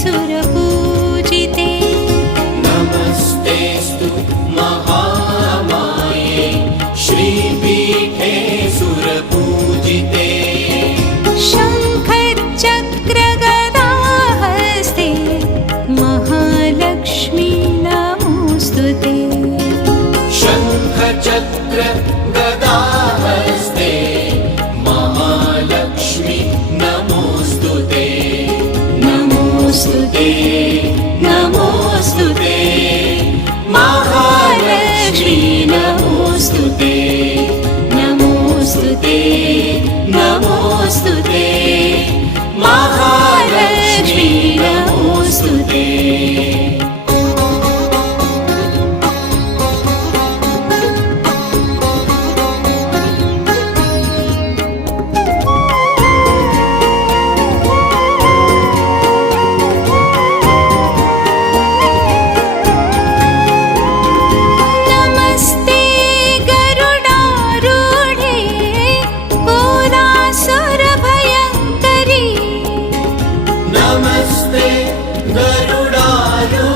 सुरपूजिते नमस्तेस्तु महामाये श्रीपीठे सुरपूजिते शङ्खचक्रगदाहस्ते Mahalakshmi नमोऽस्तुते शङ्खचक्र गदाहस्ते Mahalakshmi नमोऽस्तुते नमोऽस्तुते नमोऽस्तुते Mahalakshmi नमोऽस्तुते नमोऽस्तुते नमोऽस्तुते Mahalakshmi नमोऽस्तुते Namaste गरुडारूढे